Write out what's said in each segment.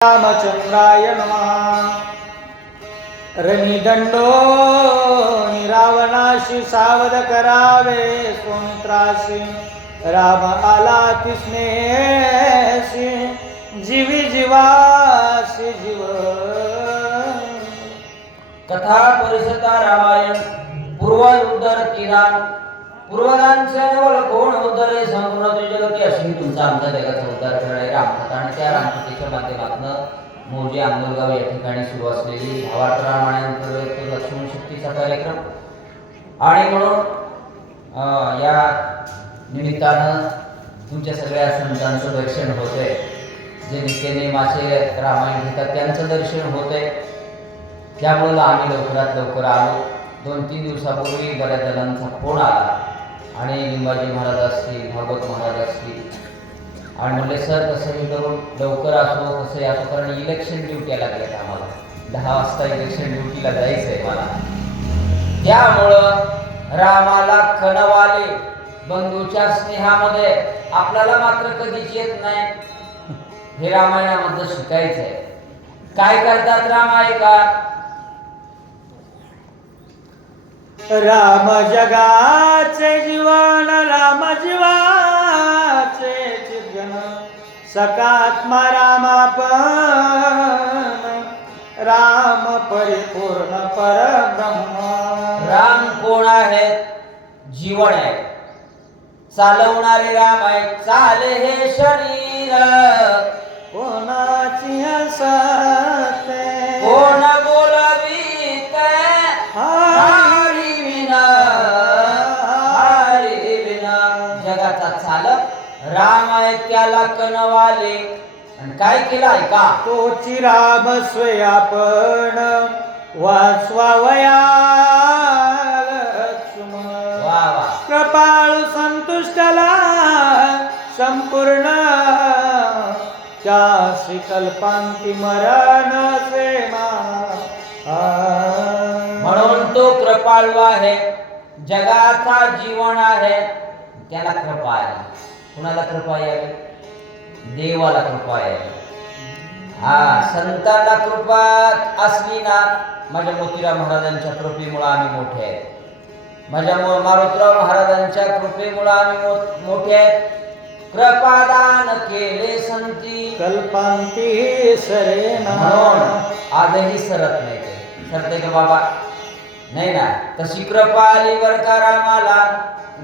रामचंद्राय नमः। रणिदंडो रावणाशी सावध करावे सोंत्राशी, राम आला तिस्नेशी, जीवी जीवाशी जीव। कथा परिषदा रामायण पूर्वोत्तर किराण पूर्वजांचे नवल कोण उद्धरे संपूर्ण जगती अशी तुमचा आमच्या जगाचा उद्धार करणारे रामकथा आणि त्या रामकथेच्या माध्यमातून मोजे आंबलगाव या ठिकाणी सुरू असलेली भावार्थ रामायणांतर्गत लक्ष्मण शक्तीचा कार्यक्रम आणि म्हणून या निमित्तानं तुमच्या सगळ्या संतांचं दर्शन होतंय, जे नित्यनेमाचे रामायण घेतात त्यांचं दर्शन होतंय। त्यामुळं आम्ही लवकरात लवकर आलो। 2-3 दिवसापूर्वी बऱ्याच जणांचा फोन आला आणि लिंबाजी महाराज असतील, भागवत महाराज असतील आणि म्हणले सर कसंही करून लवकर असो कसंही असो, कारण इलेक्शन ड्युट्या लागल्यात आम्हाला, 10 वाजता इलेक्शन ड्युटीला जायचं आहे मला। त्यामुळं रामाला कणवाले बंधूच्या स्नेहामध्ये आपल्याला मात्र कधीच येत नाही, हे रामायणामध्ये शिकायचं आहे। काय करतात रामायिका? राम जगाचे जीवन, राम जीवाचे चिंतन, सकात्मा रामापण, राम परिपूर्ण परब्रह्म। राम कोण आहेत? जीवन आहे, चालवणारे राम आहे। चाले हे शरीर कोणाची हसते, कोण बोलवीते हरी विना, हरी विना। जगाचा चालक राम आहे, त्याला कणवाले आणि काय केलाय का? तोची राम स्वयापण वाचवावया लक्ष्मण। वा वा। कृपाळू संतुष्टला संपूर्ण, त्यासी कल्पांती मरण सेना। म्हणून तो कृपाळू आहे, जगाचा जीवन आहे, त्याला कृपा आहे। कुणाला कृपा यावी? देवाला कृपा यावी। संतांना कृपा असली ना, माझ्या मोतीराम महाराजांच्या कृपेमुळे आम्ही मोठे आहेत, माझ्या मारुतराव महाराजांच्या कृपेमुळे आम्ही मोठे आहेत। कृपादान केले संती कल्पांती सरेना, म्हणून आजही सरत नाही। ते सरते का बाबा? नाही ना। तशी कृपा आली बर का रामाला,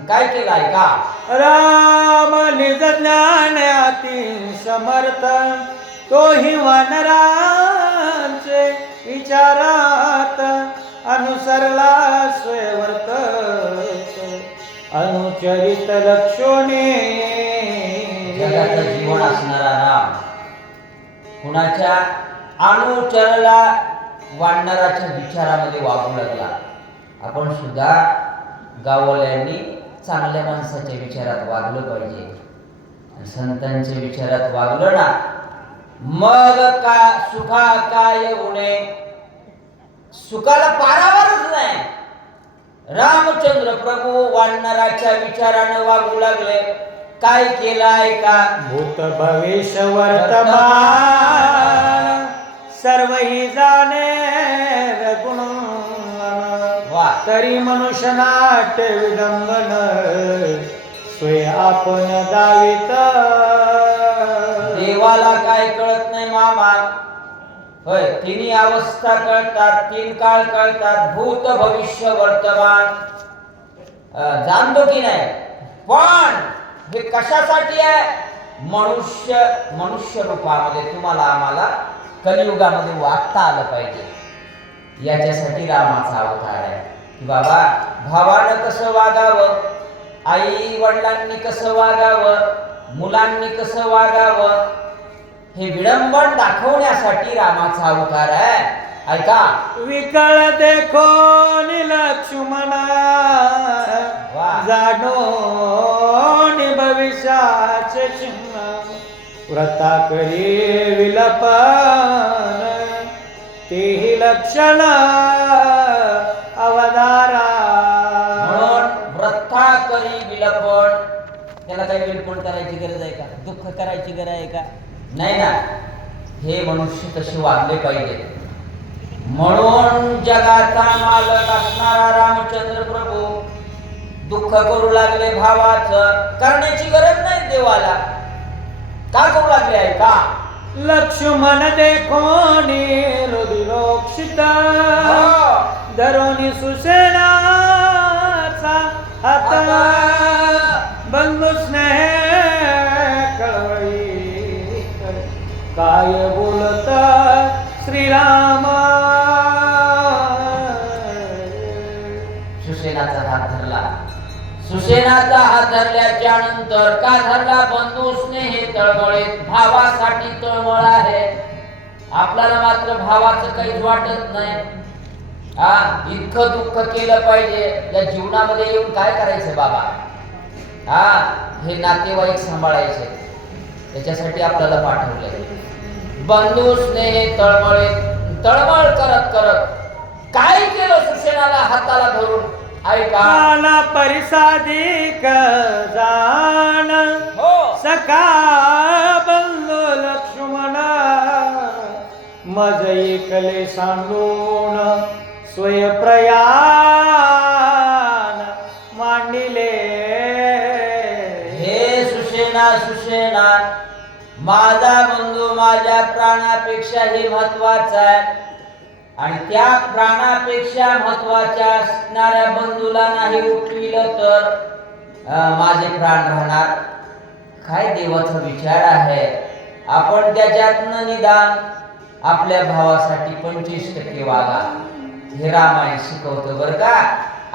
काय केलाय का? राम निज ज्ञान अति समर्थ, तोही वानरांचे विचारात अनुसरला स्वयवर्त, अनुचरित लक्षणे। जगाचं जीवन असणारा राम कुणाच्या अनुचरला, वानराच्या विचारामध्ये वागू लागला। आपण सुद्धा गाववाल्यांनी चांगल्या माणसाच्या विचारात वागलं पाहिजे, संतांच्या विचारात वागलं ना, मग का सुखा काय उणे, सुखाला पारावरच नाही। रामचंद्र प्रभू वानराच्या विचाराने वागू लागले, काय केलाय का? भूत भविष्य वर्तमान सर्वही जाणे रघुण, तरी मनुष्य नाट्य विडंबन, स्वय आपण दावित। देवाला काय कळत नाही मामा? होय, तिन्ही अवस्था कळतात, 3 काळ कळतात, भूत भविष्य वर्तमान जाणतो की नाही? पण हे कशासाठी आहे? मनुष्य रूपामध्ये तुम्हाला आम्हाला कलियुगामध्ये वागता आलं पाहिजे, याच्यासाठी रामाचा अवतार आहे की बाबा भावानं कसं वागावं, आई वडिलांनी कसं वागावं, मुलांनी कसं वागावं, हे विडंबन दाखवण्यासाठी रामाचा अवतार आहे। ऐका, विकळ देखो लक्ष्मणा, जाणो भविष्याचे चिन्ह, व्रता करी विलपन, तेही लक्षण अवतारा। म्हणून व्रता करी विलपन, त्याला काही विलपन करायची गरज आहे का? दुःख करायची गरज आहे का? नाही ना। हे मनुष्य तसे वागले पाहिजे. म्हणून जगाचा मालक असणारा रामचंद्र प्रभू दुःख करू लागले भावाचं. करण्याची गरज नाही देवाला. का करू लागले आहे का? लक्ष्मण देखोनी रुधिरोक्षित धरोनी सुसेनाचा हात बंधू स्नेह कळवळी काय बोलत श्रीराम. सुसेनाचा हात धरला. सुसेनाचा हात धरल्याच्या नंतर का धरला? बंधू स्नेह तळमळीत. भावासाठी तळमळ आहे. आपल्याला मात्र भावाचं काहीच वाटत नाही. इतकं दुःख केलं पाहिजे. या जीवनामध्ये येऊन काय करायचं बाबा? हे नातेवाईक सांभाळायचे, त्याच्यासाठी आपल्याला पाठवलंय. बंधू स्नेह तळमळीत तळमळ करत करत काय केलं सुसेनाला हाताला धरून? ऐका. काला परिसादिक जाण हो. सखा बंधू लक्ष्मण मज एकले सांडून स्वयंप्रयाण मांडिले. हे सुसेना सुसेना, माझा बंधू माझ्या प्राणापेक्षाही महत्वाचा आहे. आणि त्या प्राणापेक्षा महत्वाच्या असणाऱ्या बंधूला नाही उठविलं तर माझे प्राण राहणार. काय देवाचा विचार आहे. आपण त्याच्यातनं निदान आपल्या भावासाठी 25% वागा. हे रामायण शिकवतं बरं का.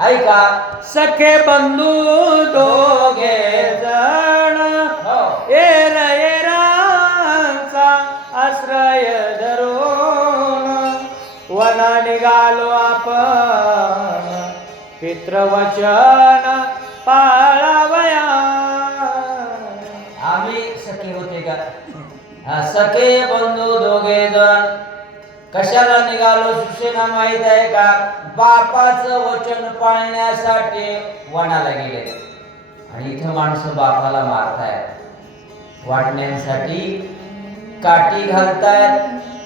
ऐका. सखे बंधू दोघे जण एरांचा आश्रय धरून वना निघालो आपण पितृवचन पाळावया. आम्ही सखे होते का? सखे बंधू दोघे जण कशाला निघालो? सुसेना माहित आहे का? बापाचं वचन पाळण्यासाठी वनाला गेले. आणि इथं माणसं बापाला मारतायत, वाढण्यासाठी काठी घालतायत.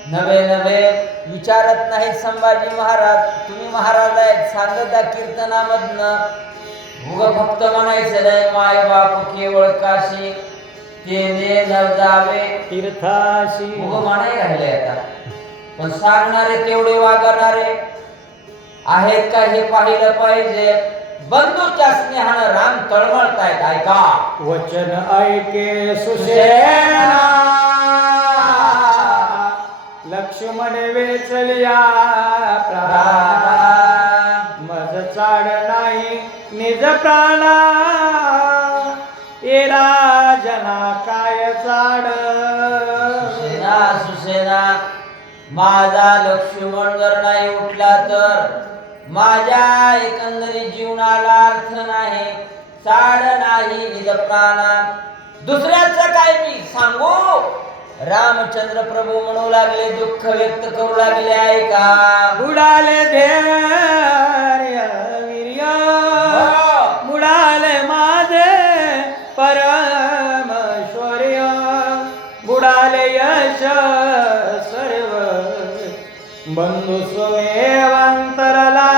नवे नवे विचारत नाहीत. संभाजी महाराज, तुम्ही महाराज आहेत, सांगत त्या कीर्तनामधनं. उग फक्त म्हणायचं नाही माय बाप केवळ काशी तेने न जावे तीर्थाशी. उग म्हणाय राहिले आता. पण सांगणारे तेवढे वागणारे आहेत का हे पाहिलं पाहिजे. बंधूच्या स्नेहानं राम तळमळतायत. ऐका. वचन ऐके सुसेना लक्ष्मण वेचलिया प्राणा मज चाड नाही निज प्राणा ए राजना काय चाड. सुसेना सुसेना, माझा लक्ष्मण जर नाही उठला तर माझ्या एकंदरीत जीवनाला अर्थ नाही, चाड नाही निज प्राणा. दुसऱ्याचं काय मी सांगू? रामचंद्र प्रभू म्हणू लागले, दुःख व्यक्त करू लागले. ऐका. बुडाले धैर्य वीर्य बुडाले माझे परमेश्वर्य बुडाले यश सर्व बंधू स्वमेवांतरला.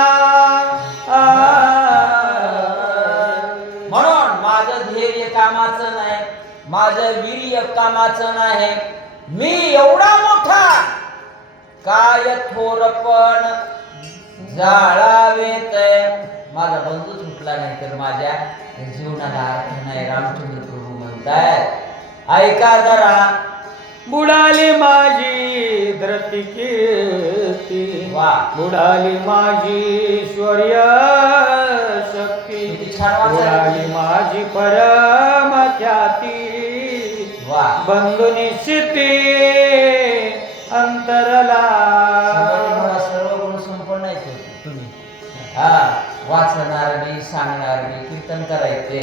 म्हणून माझं धैर्य कामाचं नाही, माझं वीर्य कामाचं नाही. मी एवढा मोठा काय थोरपण जाळावेत. माझा बंधू सुटला नाही तर माझ्या जीवनाला अर्थ नाही. रामचंद्र प्रभू म्हणतायत. ऐका जरा. बुडाली माझी धरती कीर्ती बुडाली माझी ऐश्वर्य शक्ती किती छान वाचायला. बुडाली माझी परम ख्याती बंधू निश्चिती अंतरला. सर्व गुण संपन्न आहे तुम्ही. वाचणार मी, सांगणार मी, कीर्तन करायचे.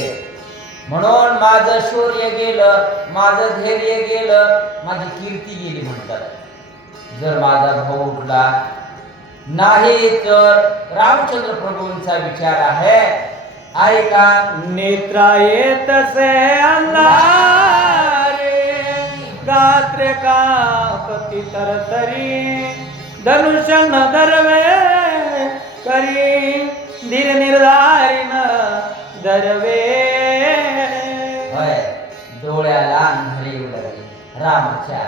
म्हणून माझं शौर्य गेलं, माझं धैर्य गेलं, माझी कीर्ती गेली म्हणतात. जर माझा भाऊ उठला नाही तर रामचंद्र प्रभूंचा विचार आहे. ऐका. नेत्रा येतसे अंधारे गात्रे कापती तरतरी धनुष्य न धरवे करी धीर निर्धारीन धरवे. होय, डोळ्याला अंधारी उडली रामाच्या.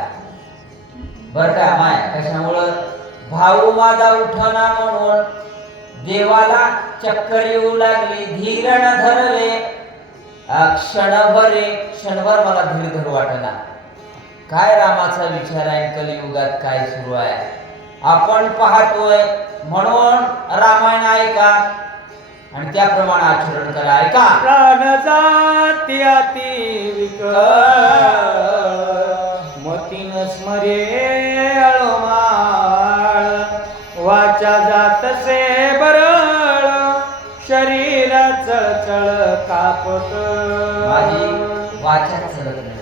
बर का माय, कशामुळं? भाऊ माझा उठना म्हणून देवाला चक्कर येऊ लागली. धीर न धरवे, क्षणभर मला धीर धरू वाटना. काय रामाचा विचार आहे, कलियुगात काय सुरू आहे आपण पाहतोय. म्हणून रामायण ऐका आणि त्याप्रमाणे आचरण करा. ऐका. प्राण जाती अति विकळ मतीन स्मरे अळमाळ वाचा जातसे बरळ शरीर चळचळ कापत. माझी वाचा चलत नाही.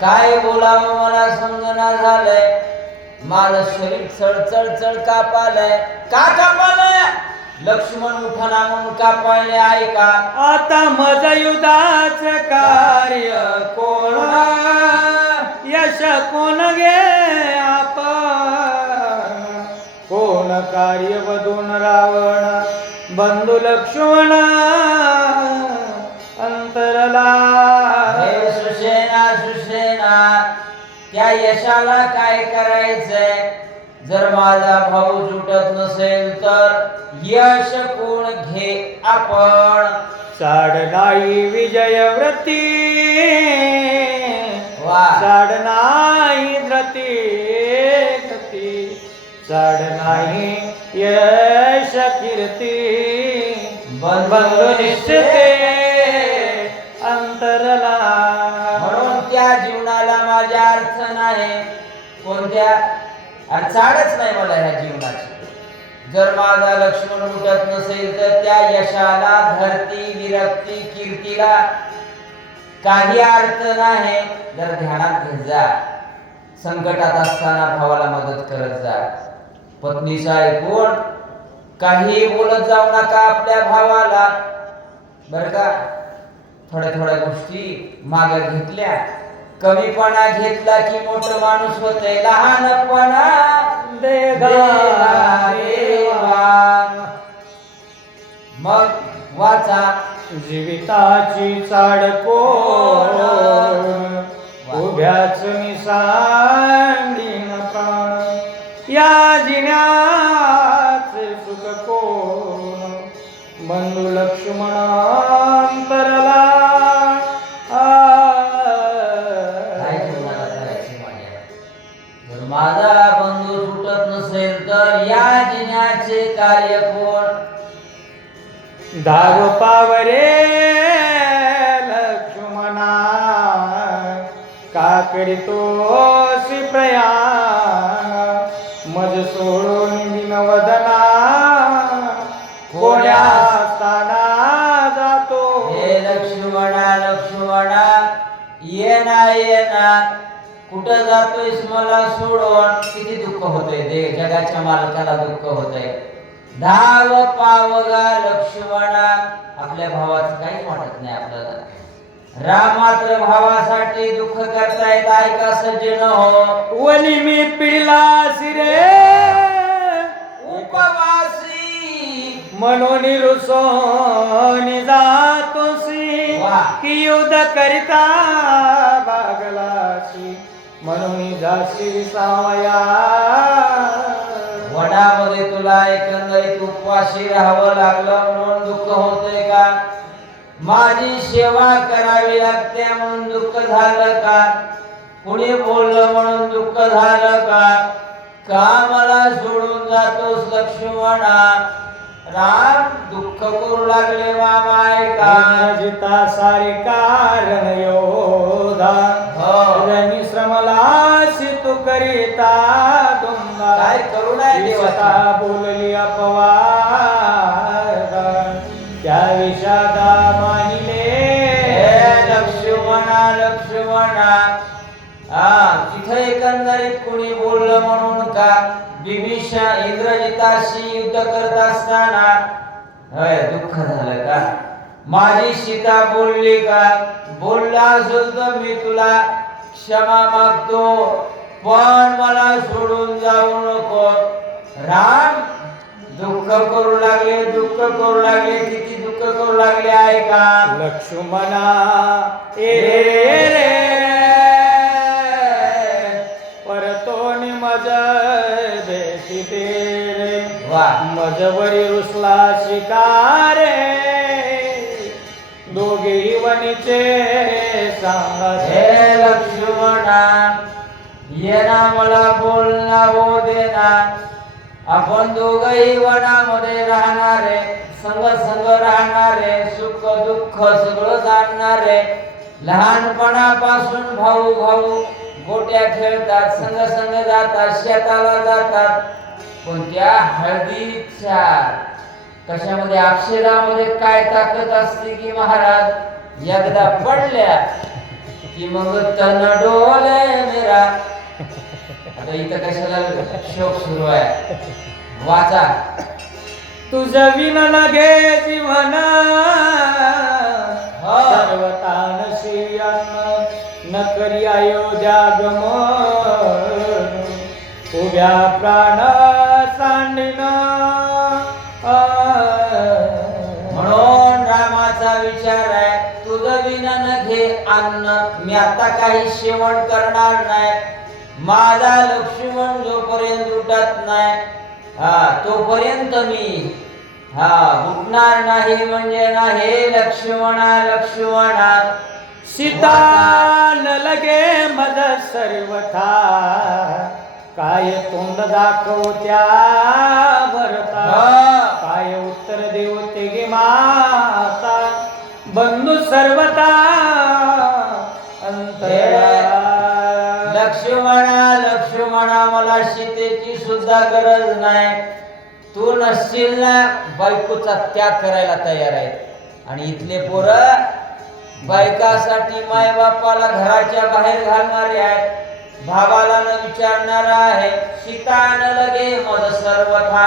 काय बोलावं मला समजना झालंय. माझं शरीर चळचळ कापालय. का कापालय? लक्ष्मण उठना म्हणून कापायले. ऐका. आता मज युधाच कार्य कोण यश कोण घे आपण कोण कार्य वधून रावण बंधू लक्ष्मण अंतरला. हे सुसेना त्या यशाला काय करायचंय? जर माझा भाऊ जुटत नसेल तर यश कोण घे आपण. साडनाई विजय व्रती वा. साडनाई धृती गती साडनाई यश कीर्ती बंधू निश्चिते अंतरला. म्हणून त्या जीवनाला माझ्या अर्थ नाही. कोणत्या अडचणच नाही मला ह्या जीवनाची. जर माझा लक्ष्मण उठत नसेल तर त्या यशाला धरती विरक्ती कीर्तीला काही अर्थ नाही. जर ध्यानात घेत जा. संकटात असताना भावाला मदत करत जा. पत्नीचा ऐकून काही बोलत जाऊ नका आपल्या भावाला. बर का? थोड्या गोष्टी मागे घेतल्या. कमीपणा घेतला की मोठं माणूस होते. लहानपणा देगा देवा. मग वाचा. जीविताची चाड कोण उभ्याच निसांडीन प्राण या जिण्याचे सुख कोण बंधू लक्ष्मण अंतरला. माझा बंधू सुटत नसेल तर या जिन्याचे कार्य कोण? धाव पावरे लक्ष्मणा का करीतोसी प्रयाण मज सोडून दिनवदना कोण्या स्थाना जातो. हे लक्ष्मणा येना कुठं जातोयस मला सोडून? किती दुःख होतंय. जगाच्या मालकाला दुःख होतंय. धाव पावगा लक्ष्मणा. आपल्या भावाचं काहीच वाटत नाही आपल्याला. राम मात्र भावासाठी दुःख करतायत. ऐका सज्जन हो. वनी मी पिळला सिरे उपवासी म्हणून रुसोनी जातोसी की युद्ध करिता बागलासी म्हणून जाशी विसावया. वनामध्ये तुला एकंदरीत उपवासी राहावं लागलं म्हणून दुःख होतंय का? माझी सेवा करावी लागते म्हणून दुःख झालं का? कुणी बोललं म्हणून दुःख झालं का? का मला सोडून जातोस लक्ष्मणा? राम दुःख करू लागले मामा. ऐका. जिता सारे कारण योधा रणी श्रमलासी तू करिता दुंदा. काय करू नाही देवता बोलली अपवाद त्या विषादा मानिले. लक्ष्मणा तिथे एकंदरीत कुणी बोललं म्हणून का? विभीषण इंद्रजिताशी युद्ध करत असताना दुःख झालं का? माझी सीता बोलली का? बोलला असेल तर मी तुला क्षमा मागतो, पण मला सोडून जाऊ नको. राम दुःख करू लागले, दुःख करू लागले. किती दुःख करू लागले आहे का? लक्ष्मणा ए रे परतोनी मज देशी रे वा मजवरी रुसला शिकारे दोघेही वनीचे सांगत. हे लक्ष्मणा ये ना, मला बोलना हो देना. आपण दोघही वनामध्ये राहणारे, संग संग राहणारे, सुख दुःख सगळं जाणणारे. लहानपणापासून भाऊ भाऊ गोट्या खेळतात, संग संग जातात, शेताला जातात. पण त्या हळदीच्या कशामध्ये अक्षरामध्ये काय ताकद असते की महाराज, एकदा पडल्या की मग तन डोले मेरा. आता इथं कशाला शोक सुरू आहे, वाचा. तुझ विन लगे जीवन सर्वतानशी अन्न न करी अयोध्या गमन उभ्या प्राण सांडिन. म्हणून रामाचा विचार आहे, तुझं विना न घे अन्न, मी आता काही शेवण करणार नाही. माझा लक्ष्मण जोपर्यंत उठत नाही तोपर्यंत मी उठणार नाही. म्हणजे नाही लक्ष्मणा लक्ष्मणा. सीता न लगे मद सर्वथा काय तोंड दाखवत्या भरता. काय उत्तर देऊ ते गे माता बंधू सर्वता अंतरा. लक्ष्मणा लक्ष्मणा मला सीतेची सुद्धा गरज नाही. तू नसशील ना, बायकोचा त्याग करायला तयार आहे. आणि इथले पोरं बायकासाठी माय बापाला घराच्या बाहेर घालणारे आहेत, भावाला न विचारणारा आहे. सीता न लगे मद सर्वथा.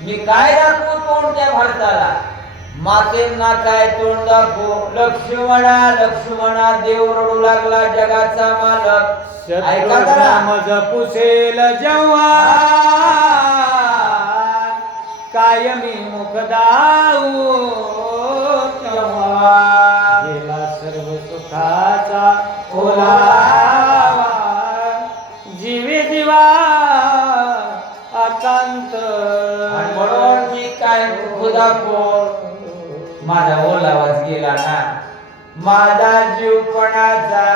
मी काय दाखवू तोंड त्या भारताला, मातेंना काय तोंड दाखवू. लक्ष्मणा लक्ष्मणा देव रडू लागला, जगाचा मालक. ऐका जरा. मज पुसेल जेव्हा कायमी मुख दाऊ तेव्हा गेला सर्व सुखाचा ओलावा. जीवे दिवा अकांत. म्हणून मी काय खुदा माझा ओलावाच गेला ना. माझा जीवपणाचा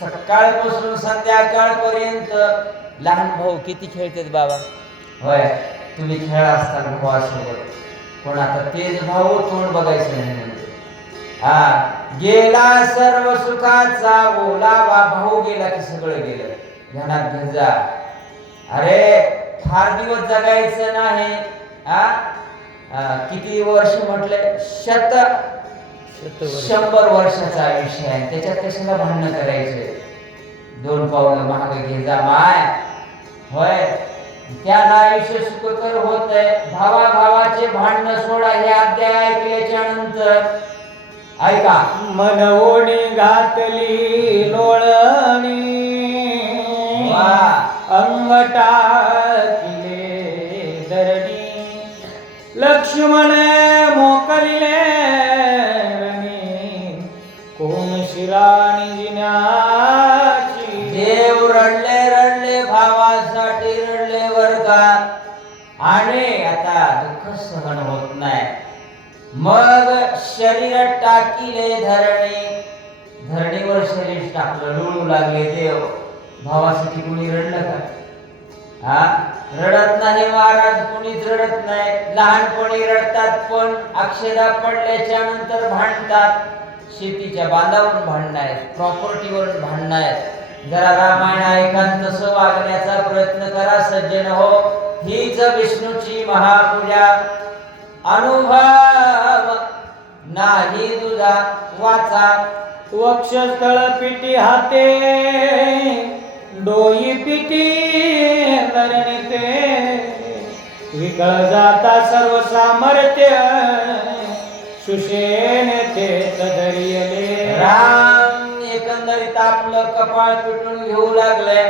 सकाळपासून संध्याकाळपर्यंत. लहान भाऊ किती खेळतात बाबा, होय तुम्ही खेळ असताल भावासोबत, पण आता तेच भाऊ तोंड बघायचं नाही म्हणजे. गेला सर्व सुखाचा ओलावा. भाऊ गेला की सगळं गेलं, ध्यानात घे जा. अरे फार दिवस जगायचं नाही. किती वर्ष म्हटले, 100 वर्षाचा आयुष्य आहे. त्याच्यात कशाला भांडणं करायचे. 2 पावलं मागे घे जा माय, होय त्याला आयुष्य सुखकर होत आहे. भावा भावाचे भांडण सोडा. हे अध्याय ऐकल्याच्या नंतर ऐका. मनवोणी घातली लोळणी अंगटा किले धरणी. लक्ष्मण मोकलिले रणी कोण शिराणी जिन्याची. देव रडले रडले भावासाठी रडले बर का. आणि आता दुःख सहन होत नाही. मग शरीर टाकीले धरणी. धरणीवर शरीर टाकलं, लोळू लागले देव. भावासाठी कुणी रडलं का? रडत नाही महाराज, कुणीच रडत नाही. लहानपणी रडतात, पण अक्षदा पडल्याच्या नंतर भांडतात. शेतीच्या बांधावरून भांडणं आहेत, प्रॉपर्टीवरून भांडणं आहेत. जरा रामायण ऐका, तसं वागण्याचा प्रयत्न करा सज्जन हो. हीच विष्णूची महापूजा. अनुभव नाही तुझा वाचा. वक्षस्थळ पिटी हाते डोई पिटी धरणीते. विकळ जाता सर्व सामर्थ्य सुषेण तेच धरियले राम एकंदरीत आपलं कपाळ पिटून घेऊ लागले,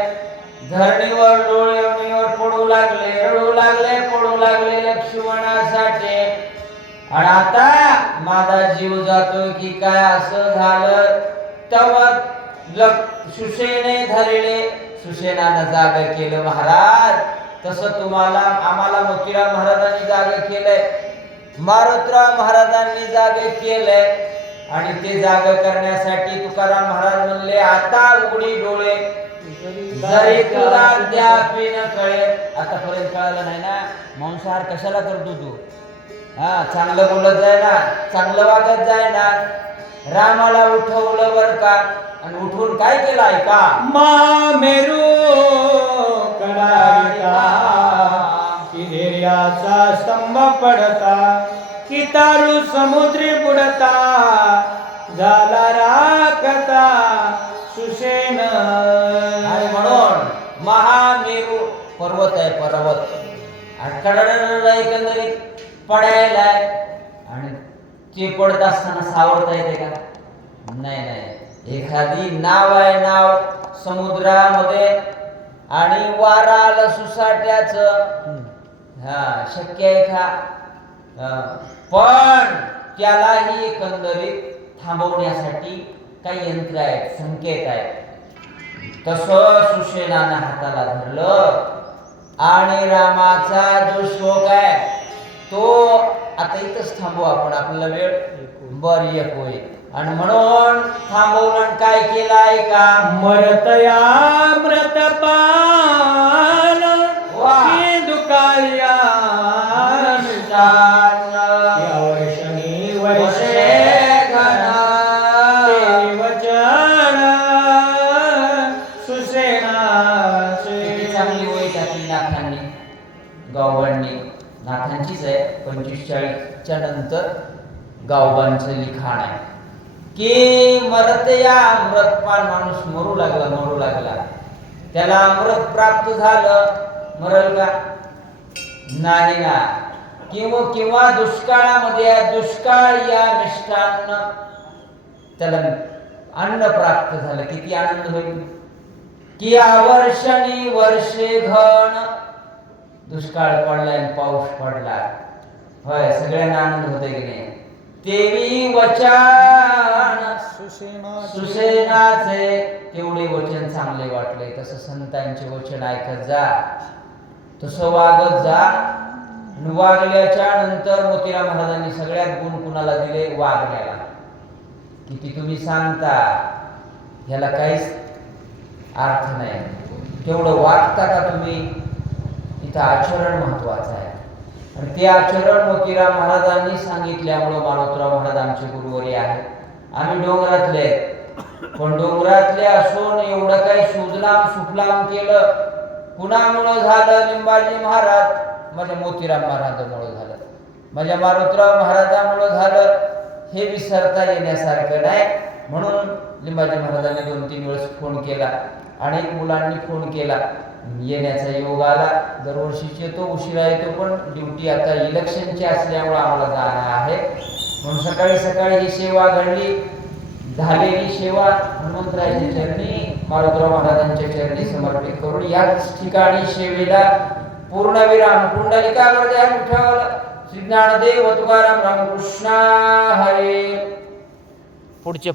धरणीवर डोळ्यावर पडू लागले, रडू लागले, पडू लागले लक्ष्मणासाठी. आणि आता माझा जीव जातोय की काय असं झालं. तेव्हा सुषेने धरले, सुषेणानं जाग केलं महाराज. तसं तुम्हाला आम्हाला मोतीराम महाराजांनी जाग केलंय, मारुतराव महाराजांनी जाग केलंय. आणि ते जाग करण्यासाठी तुकाराम महाराज म्हणले आता उघडी डोळे जरी तुला अद्यापि न कळेल. आतापर्यंत कळालं नाही ना, मांसाहार कशाला करतो तू? हा, चांगलं बोलत जाय ना, चांगलं वागत जाय ना. रामाला उठवलं बर का, आणि उठवून काय केलं ऐका. मेरू कडारिता की धैर्याचा स्तंभ पडता, की तारू समुद्री बुडता झाला राखता सुषेण. आणि म्हणून महामेरू पर्वत आहे, पर्वत एकंदरीत पडायला. आणि ते पडत असताना सावरता येते का? नाही नाही. एखादी नाव आहे, नाव समुद्रामध्ये, आणि वारा आलं सुसाट्याच, हा शक्य आहे का? पण त्यालाही एकंदरीत थांबवण्यासाठी काही यंत्र आहेत, संकेत आहेत. तसं सुषेणानं हाताला धरलं आणि रामाचा जो शोक आहे तो आता इथंच थांबू आपण, आपल्याला वेळ बर एक होईल. आणि म्हणून थांबवलं, काय केलं ऐका. मरतया मृतपाल दुकाया वर्षणी वर्षे वचन सुषेणाचे. चांगली वय टाकली नाथांनी, गावबांनी. नाथांचीच आहे, 45-40च्या नंतर गावबांचं लिखाण आहे की मरतया अमृतपान, माणूस मरू लागला, मरू लागला, त्याला अमृत प्राप्त झालं, मरल का? नाही ना. किंवा दुष्काळामध्ये दुष्काळ या मिष्टान्न त्याला अन्न प्राप्त झालं, किती आनंद होईल. की वर्षणी वर्षे घन, दुष्काळ पडला आणि पाऊस पडला, होय, सगळ्यांना आनंद होते की नाही. तेवी वचन सुषेणाचे, तेवढे वचन चांगले वाटले. तसं संतांचे वचन ऐकत जा, तसं वागत जा. वागल्याच्या नंतर मोतीराम महाराजांनी सगळ्यात गुण कुणाला दिले? वागण्याला. किती तुम्ही सांगता, ह्याला काहीच अर्थ नाही. तेवढं वागता का तुम्ही? इथं आचरण महत्वाचं आहे. आणि ते आचरण मोतीराम महाराजांनी सांगितल्यामुळं मारुतराव महाराज आमचे गुरुवरी आहेत. आम्ही डोंगरातले, पण डोंगरातले असून एवढं काही सुजलाम सुफलाम केलं कुणामुळं झालं? लिंबाजी महाराज, माझ्या मोतीराम महाराजांमुळे झालं, माझ्या मारुतराव महाराजांमुळे झालं. हे विसरता येण्यासारखं नाही. म्हणून लिंबाजी महाराजांनी 2-3 वेळेस फोन केला, अनेक मुलांनी फोन केला, येण्याचा योग आला. दरवर्षीच येतो, उशिरा येतो, पण ड्युटी आता इलेक्शनची असल्यामुळे आम्हाला जाणं आहे. म्हणून सकाळी सकाळी ही सेवा घडली. झालेली सेवा हनुमंतरायाच्या चरणी, मारुतराव महाराजांच्या चरणी समर्पित करून याच ठिकाणी सेवेला पूर्णविराम. पुंडलिकावर जय विठ्ठल, श्री ज्ञानदेव तुकाराम रामकृष्ण हरे. पुढचे